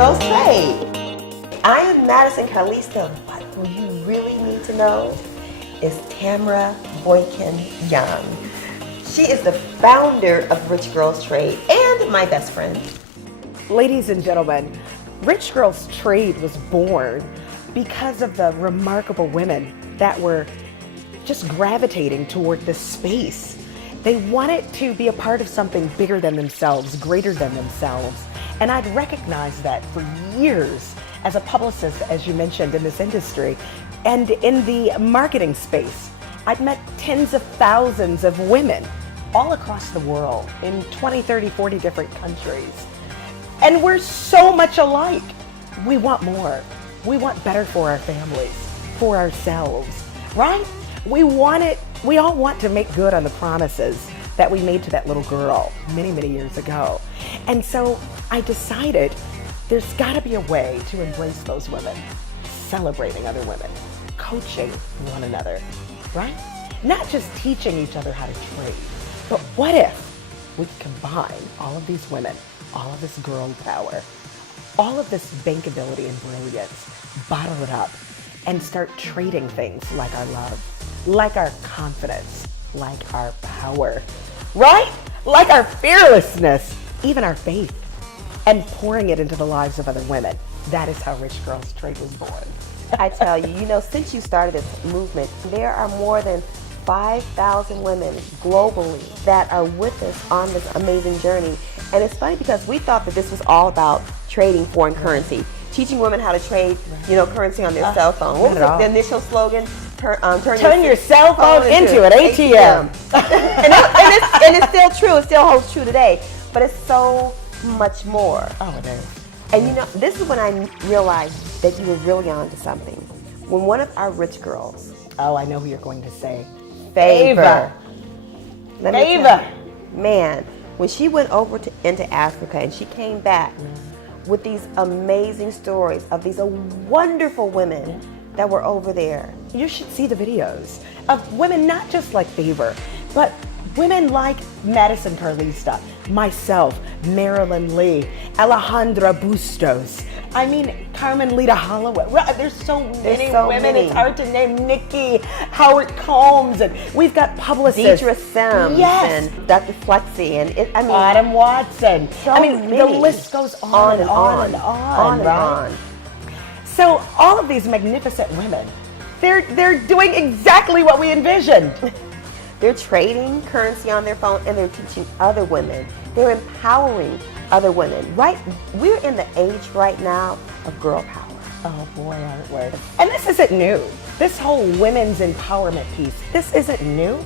Girls Trade. I am Madison Carlista. What you really need to know is Tamara Boykin Young. She is the founder of Rich Girls Trade and my best friend. Ladies and gentlemen, Rich Girls Trade was born because of the remarkable women that were just gravitating toward this space. They wanted to be a part of something bigger than themselves, greater than themselves. And I'd recognized that for years as a publicist, as you mentioned, in this industry. And in the marketing space, I'd met tens of thousands of women all across the world in 20, 30, 40 different countries. And we're so much alike. We want more. We want better for our families, for ourselves, right? We all want to make good on the promises that we made to that little girl many, many years ago. And so I decided there's gotta be a way to embrace those women, celebrating other women, coaching one another, right? Not just teaching each other how to trade, but what if we combine all of these women, all of this girl power, all of this bankability and brilliance, bottle it up, and start trading things like our love, like our confidence, like our power, right? Like our fearlessness, even our faith, and pouring it into the lives of other women. That is how Rich Girls Trade was born. I tell you, since you started this movement, there are more than 5,000 women globally that are with us on this amazing journey. And it's funny because we thought that this was all about trading foreign currency, teaching women how to trade, currency on their cell phone. What was the initial slogan? Turn your cell phone into an ATM. and it's still true. It still holds true today. But it's so much more. Oh, it is. And this is when I realized that you were really onto something. When one of our rich girls, oh, I know who you're going to say, Favor. Favor. Man, when she went over into Africa and she came back with these amazing stories of these wonderful women that were over there. You should see the videos of women not just like Favor, but women like Madison Carlista, myself, Marilyn Lee, Alejandra Bustos, Carmelita Holloway. There's so many women. It's hard to name. Nikki, Howard Combs, and we've got publicists. Deidre Sims, yes, and Dr. Flexi, and Adam Watson. Many. The list goes on and on. So all of these magnificent women, they're doing exactly what we envisioned. They're trading currency on their phone and they're teaching other women. They're empowering other women. Right? We're in the age right now of girl power. Oh boy, aren't we? And this isn't new. This whole women's empowerment piece, this isn't new.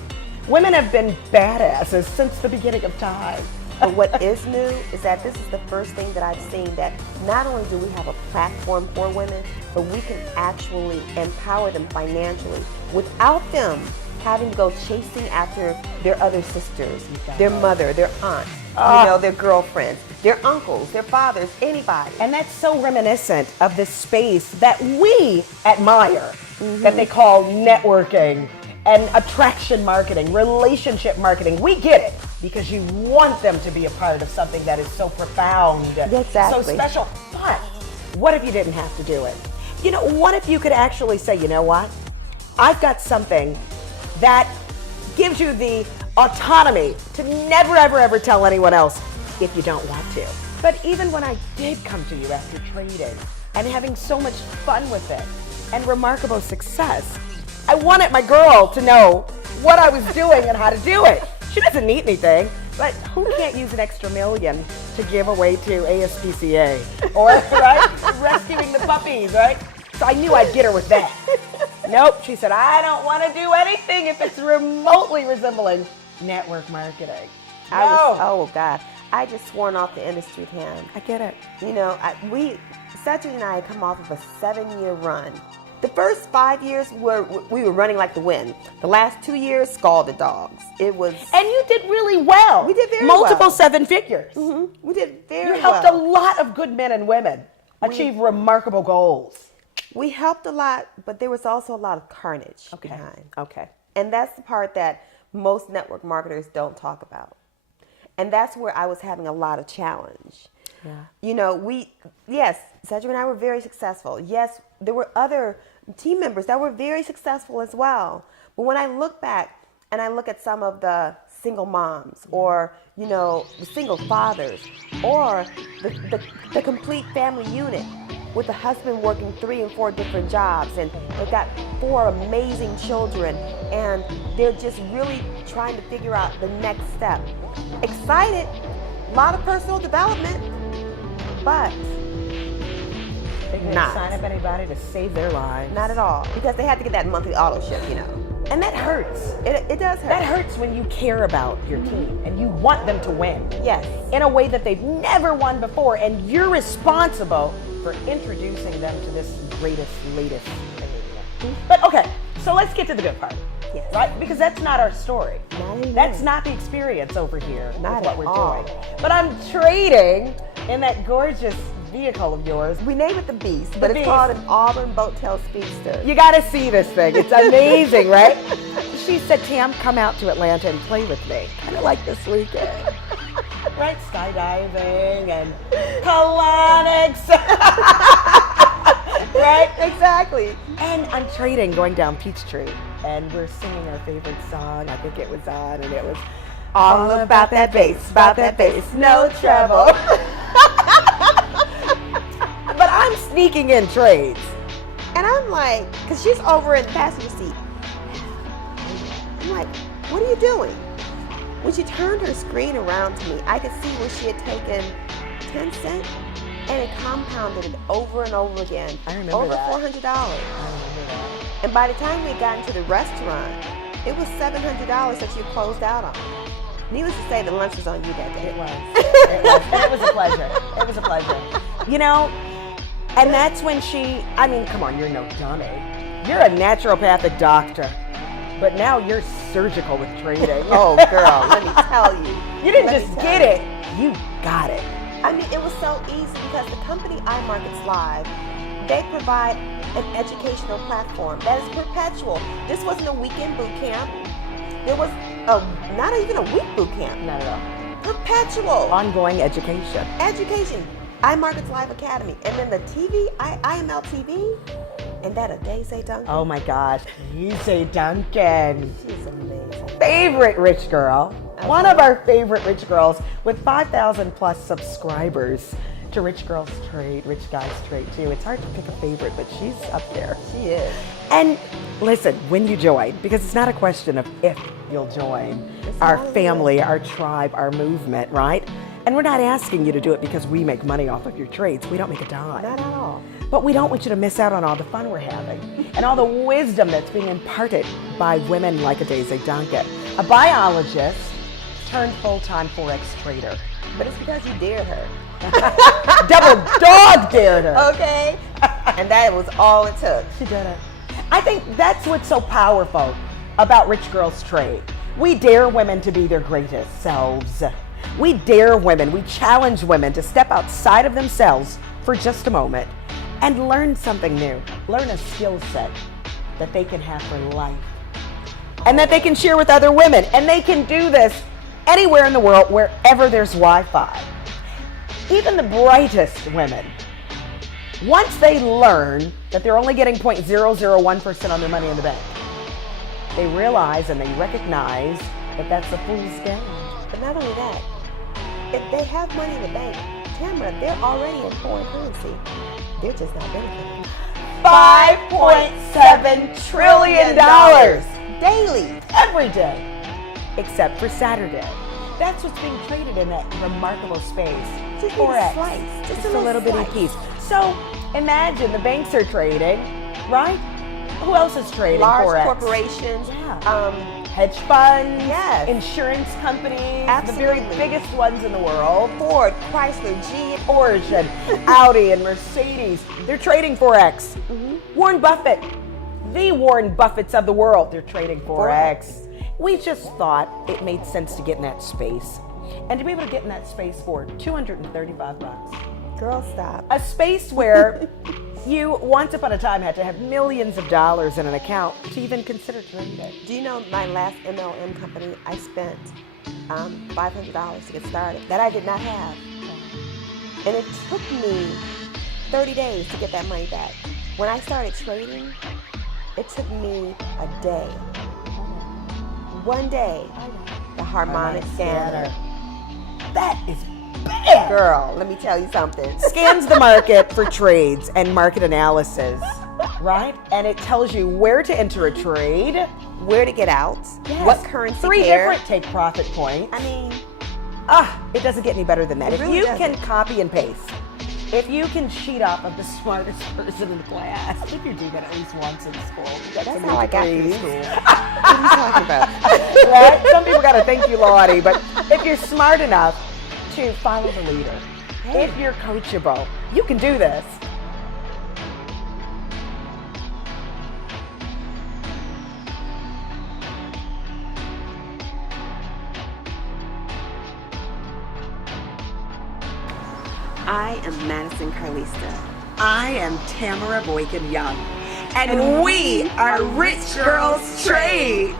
Women have been badasses since the beginning of time. But what is new is that this is the first thing that I've seen that not only do we have a platform for women, but we can actually empower them financially without them having to go chasing after their other sisters, their mother, their aunt, their girlfriends, their uncles, their fathers, anybody. And that's so reminiscent of this space that we admire, that they call networking and attraction marketing, relationship marketing. We get it because you want them to be a part of something that is so profound, exactly, so special. But what if you didn't have to do it? What if you could actually say, you know what? I've got something that gives you the autonomy to never, ever, ever tell anyone else if you don't want to. But even when I did come to you after trading and having so much fun with it and remarkable success, I wanted my girl to know what I was doing and how to do it. She doesn't need anything, but who can't use an extra million to give away to ASPCA or, right, rescuing the puppies, right? So I knew I'd get her with that. Nope, she said, I don't want to do anything if it's remotely resembling network marketing. Oh God, I just sworn off the industry, Tam. I get it. Cedric and I had come off of a 7-year run. The first 5 years we were running like the wind. The last 2 years, scalded dogs. It was. And you did really well. We did very well. Multiple 7 figures. Mm-hmm. We did very well. You helped a lot of good men and women achieve remarkable goals. We helped a lot, but there was also a lot of carnage behind. Okay. And that's the part that most network marketers don't talk about. And that's where I was having a lot of challenge. Yeah. Yes, Cedric and I were very successful. Yes, there were other team members that were very successful as well. But when I look back and I look at some of the single moms or, the single fathers or the complete family unit with the husband working 3 and 4 different jobs and they've got 4 amazing children and they're just really trying to figure out the next step. Excited, a lot of personal development, but They didn't not. sign up anybody to save their lives. Not at all, because they had to get that monthly auto ship, And that hurts. It does hurt. That hurts when you care about your team and you want them to win. Yes. In a way that they've never won before, and you're responsible for introducing them to this latest thing. But okay, so let's get to the good part. Yes. Right? Because that's not our story. Not anymore. That's not the experience over here. Not with what at we're all. doing. But I'm trading in that gorgeous vehicle of yours. We name it the Beast, but it's Beast. called an Auburn Boattail Speedster. You got to see this thing. It's amazing, right? She said, Tam, come out to Atlanta and play with me. Kind of like this weekend. Right? Skydiving and colonics. Right? Exactly. And I'm trading going down Peachtree. And we're singing our favorite song. I think it was on, and it was All about that bass, no trouble. But I'm sneaking in trades. And I'm like, because she's over in the passenger seat. I'm like, what are you doing? When she turned her screen around to me, I could see where she had taken 10 cents and it compounded it over and over again. I remember over that. $400. I remember that. And by the time we had gotten to the restaurant, it was $700 that you closed out on. Needless to say, the lunch was on you that day. It was. And it was a pleasure. It was a pleasure. And that's when come on, you're no dummy. You're a naturopathic doctor. But now you're surgical with trading. Oh, girl, let me tell you. You didn't Let just me tell get you. it. You got it. I mean, it was so easy because the company iMarkets Live, they provide an educational platform that is perpetual. This wasn't a weekend boot camp. There was not even a week boot camp. Not at all. Perpetual. Ongoing education. Education. iMarkets Live Academy. And then the TV, IML TV, and that Adese Duncan. Oh my gosh. Daisy Duncan. She's amazing. Favorite rich girl. One of our favorite rich girls with 5,000 plus subscribers to Rich Girls Trade, Rich Guys Trade too. It's hard to pick a favorite, but she's up there. She is. And listen, when you join, because it's not a question of if you'll join our family, our tribe, our movement, right? And we're not asking you to do it because we make money off of your trades. We don't make a dime. Not at all. But we don't want you to miss out on all the fun we're having and all the wisdom that's being imparted by women like Adese Duncan, a biologist turned full-time Forex trader. But it's because you dared her. Double dog dared her. Okay? And that was all it took. She did it. I think that's what's so powerful about Rich Girls Trade. We dare women to be their greatest selves. We dare women, we challenge women to step outside of themselves for just a moment and learn something new. Learn a skill set that they can have for life and that they can share with other women. And they can do this anywhere in the world, wherever there's Wi-Fi. Even the brightest women, once they learn that they're only getting 0.001% on their money in the bank, they realize and they recognize that that's a fool's game. But not only that, if they have money in the bank, Tamara, they're already in foreign currency. They're just not benefiting. $5.7 trillion daily. every day, except for Saturday. That's what's being traded in that remarkable space. Just need a Forex. slice. Just a little bitty slice. piece. So imagine the banks are trading, right? Who else is trading Large Forex? corporations. Yeah. Hedge funds, Yes. insurance companies, Absolutely. the very biggest ones in the world. Ford, Chrysler, GM. Porsche and Audi and Mercedes. They're trading Forex. Warren Buffett, the Warren Buffetts of the world, they're trading Forex. We just thought it made sense to get in that space. And to be able to get in that space for $235. Girl, stop. A space where you once upon a time had to have millions of dollars in an account to even consider trading it. Do you know my last MLM company, I spent $500 to get started that I did not have. And it took me 30 days to get that money back. When I started trading, it took me a day. One day, the harmonic scanner. That is bad. Girl, let me tell you something. Scans the market for trades and market analysis, right? And it tells you where to enter a trade, Where to get out, yes, what currency 3 pair. different take profit points. I mean, It doesn't get any better than that. It If really you doesn't. can copy and paste, if you can cheat off of the smartest person in the class, I think you do that at least once in school. You got that's some how I got through degrees. school. What are you talking about? Right? Some people gotta thank you, Lottie, but if you're smart enough to follow the leader, if you're coachable, you can do this. I am Madison Carlista. I am Tamara Boykin Young, and we are Rich Girls Trade.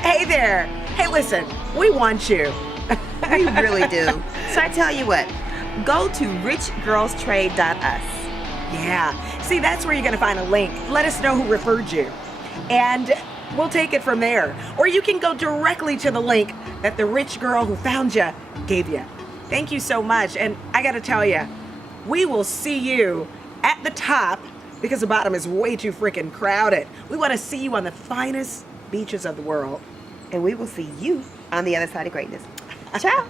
Hey there. Hey, listen, we want you. We really do. So I tell you what, go to richgirlstrade.us. Yeah. See, that's where you're going to find a link. Let us know who referred you. And we'll take it from there. Or you can go directly to the link that the rich girl who found you gave you. Thank you so much. And I got to tell you, we will see you at the top because the bottom is way too freaking crowded. We want to see you on the finest beaches of the world. And we will see you on the other side of greatness. Ciao.